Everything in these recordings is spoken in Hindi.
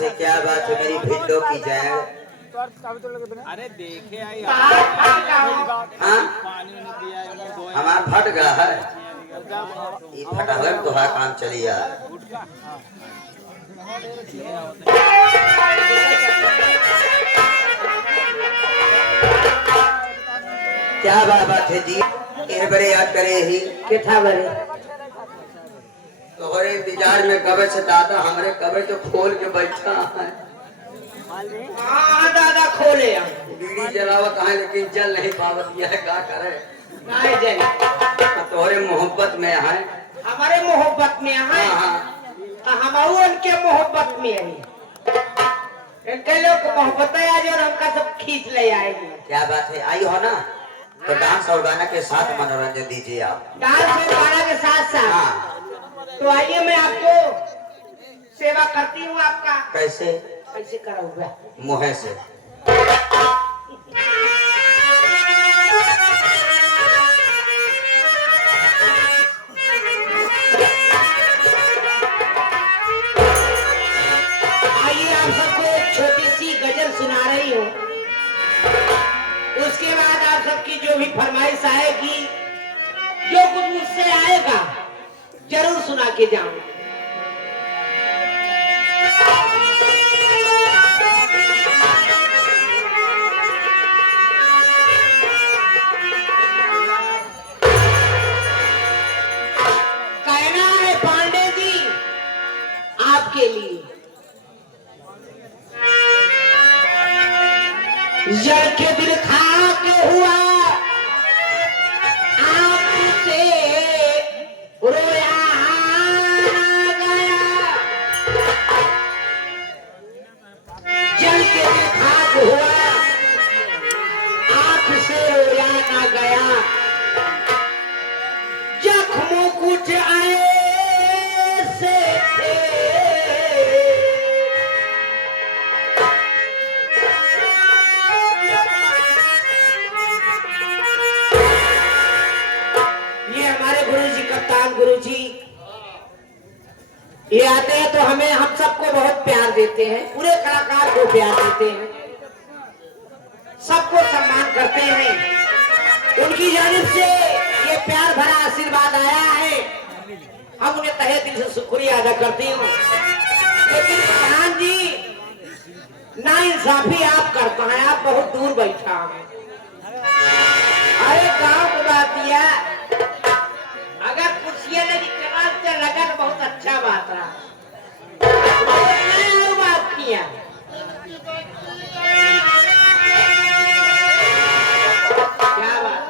है, क्या बात है मेरी भिंडों की जाए। अरे देखे आई हाँ हमारा फट गया है, ये फटा हुआ तो है काम चलिए। क्या बात है जी, इन बड़े याद करे ही के था बरे तोहरे इंतजार में कब से दादा हमरे कब तो खोल के बैठा है। हाँ दादा खोले बीड़ी जलावत है लेकिन जल नहीं पावत, यह क्या करे नहीं जल तोहरे मोहब्बत में है। हमारे मोहब्बत में है। हाँ हम उनके मोहब्बत में है। इनके लोग मोहब्बत है आज और हमका सब खींच ले आएंगे। क्या बात है, आई हो ना तो डांस और गाना के साथ मनोरंजन दीजिए आप। डांस और गाना के साथ साथ हाँ तो आइए मैं आपको सेवा करती हूँ। आपका कैसे कैसे करूँगा मुँह से। आइए आप सबको एक छोटी सी गजल सुना रही हूँ। उसके बाद आप सबकी जो भी फरमाइश आएगी, जो कुछ मुझसे आएगा जरूर सुना के जाऊं। कहना है पांडे जी आपके लिए, जल के दिल खा के हुआ आपसे रोया गया। जल के दिल खाक हुआ आपसे रोया ना गया। जख्मों कुछ ऐसे थे गुरुजी, ये आते हैं तो हमें हम सबको बहुत प्यार देते हैं, पूरे कलाकार को प्यार देते हैं, सबको सम्मान करते हैं। उनकी जानिब से ये प्यार भरा आशीर्वाद आया है, हम उन्हें तहे दिल से शुक्रिया अदा करती हूँ। लेकिन प्रधान जी ना इंसाफी आप करता है, आप बहुत दूर बैठा है। अरे गाँव को बात दिया, अगर कुर्सियां लगी कमाल से लगा तो बहुत अच्छा बात रहा। बात किया क्या बात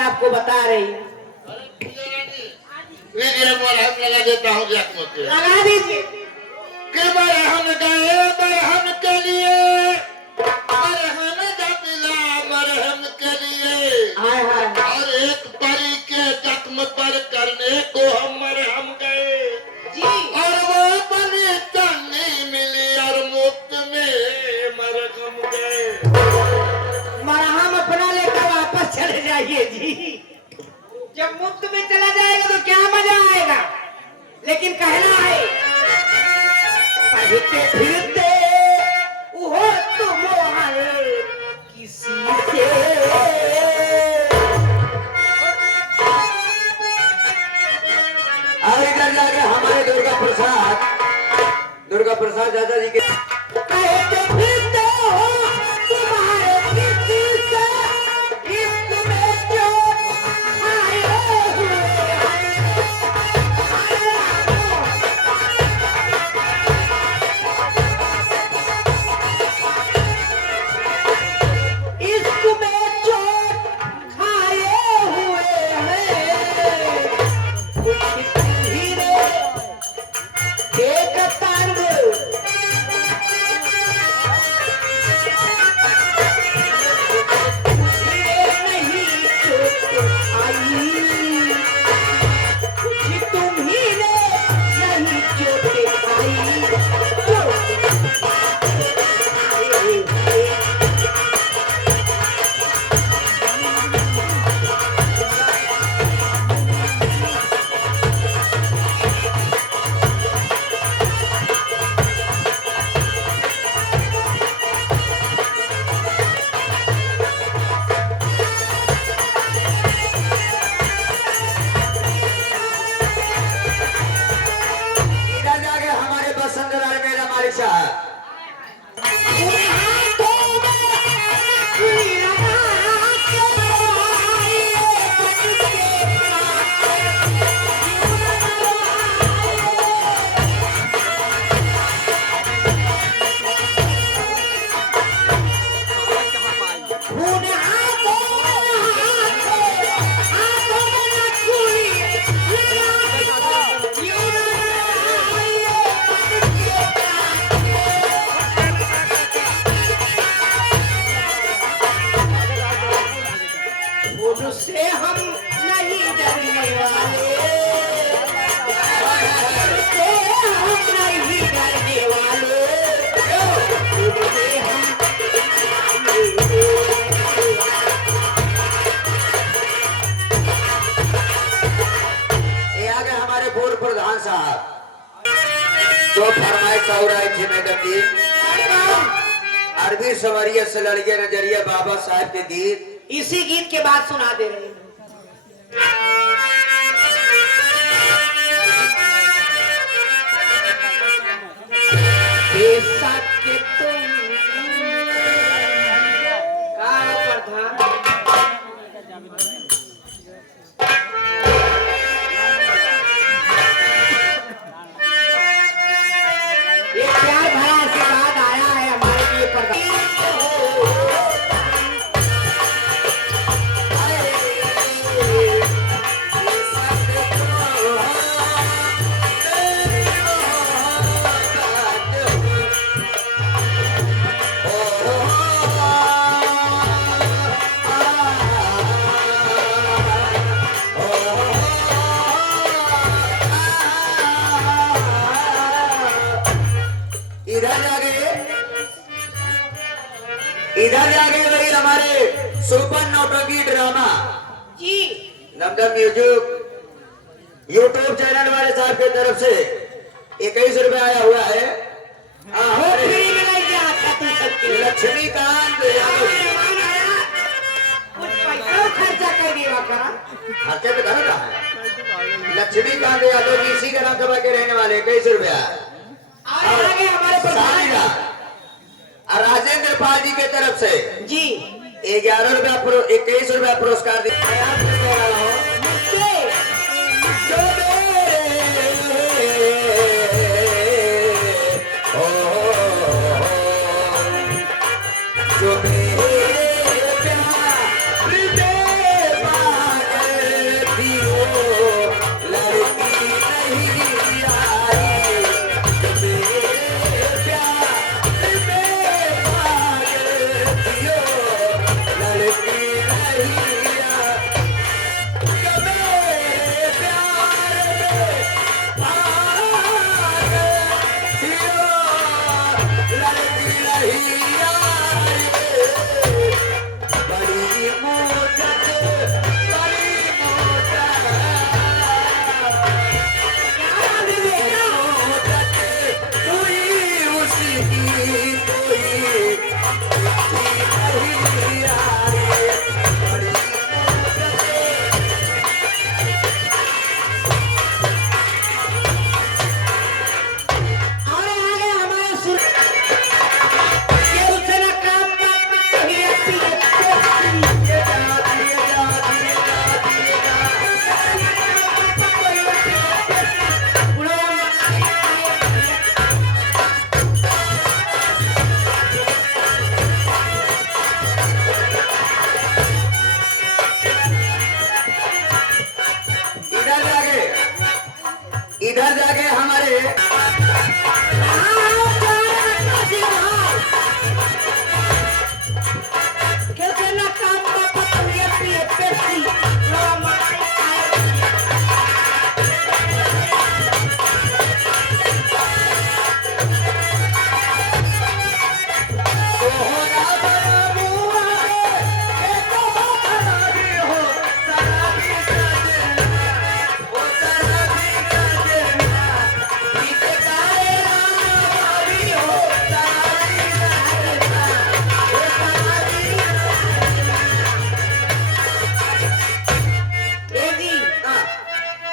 आपको बता रही लगा देता हूँ लगा दीजिए कि बरहन गए बरहन के लिए, बरहन जबिला बरहन के लिए, और एक परी के जख्म पर करने को हम मरहम गए जी। और वो परी नहीं मिली और मुफ्त में मरहम गए। मरहम अपना लेकर वापस चले जाइए जी। जब मुफ्त में चला जाएगा तो क्या मजा आएगा। लेकिन कहना है पढ़ते फिरते वो तुम किसी से और इधर जाके हमारे दुर्गा प्रसाद दादा जी के कहते फिरते हो तुम्हारे किसी से तुझसे हम नहीं डरने वाले, तुझसे हम नहीं डरने वाले, तुझसे हम ये आ गए हमारे पूर्व प्रधान साहब। तो फरमाइश हो रही थी मैडम जी, अरबी सवरिया से लड़िए नजरिया बाबा साहब के गीत। इसी गीत के बाद सुना दे रहे हैं। बेशक के तुम का प्रधान ये प्यार भरा आशीर्वाद आया है हमारे लिए प्रधान। इधर जाके वही हमारे सुपर नौटंकी ड्रामा जी नमदम म्यूजिक यूट्यूब चैनल वाले साहब की तरफ से 21 रुपए आया हुआ है। फ्री में लेके आता तू सबके लक्ष्मीकांत यादव कुछ पैसा खर्चा कर दिया करा। खर्चे तो कर रहा है। लक्ष्मीकांत यादव जी इसी ग्राम सभा के रहने वाले 21 रुपया। और आगे हमारे प्रधान राजेंद्र पाल जी के तरफ से जी 11 रुपया 21 रुपया पुरस्कार दिया। इधर जाके हमारे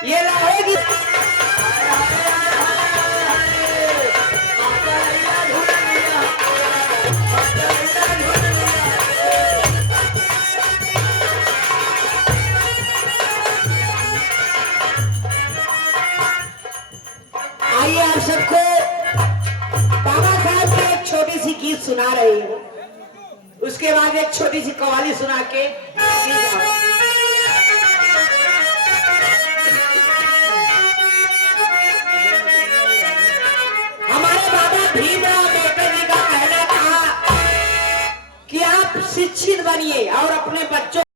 ये लाएगी आइए आप सबको बाबा साहब की एक छोटी सी गीत सुना रही हूँ, उसके बाद एक छोटी सी कव्वाली सुना के हमारे बाबा भीमराव अम्बेडकर जी का कहना था कि आप शिक्षित बनिए और अपने बच्चों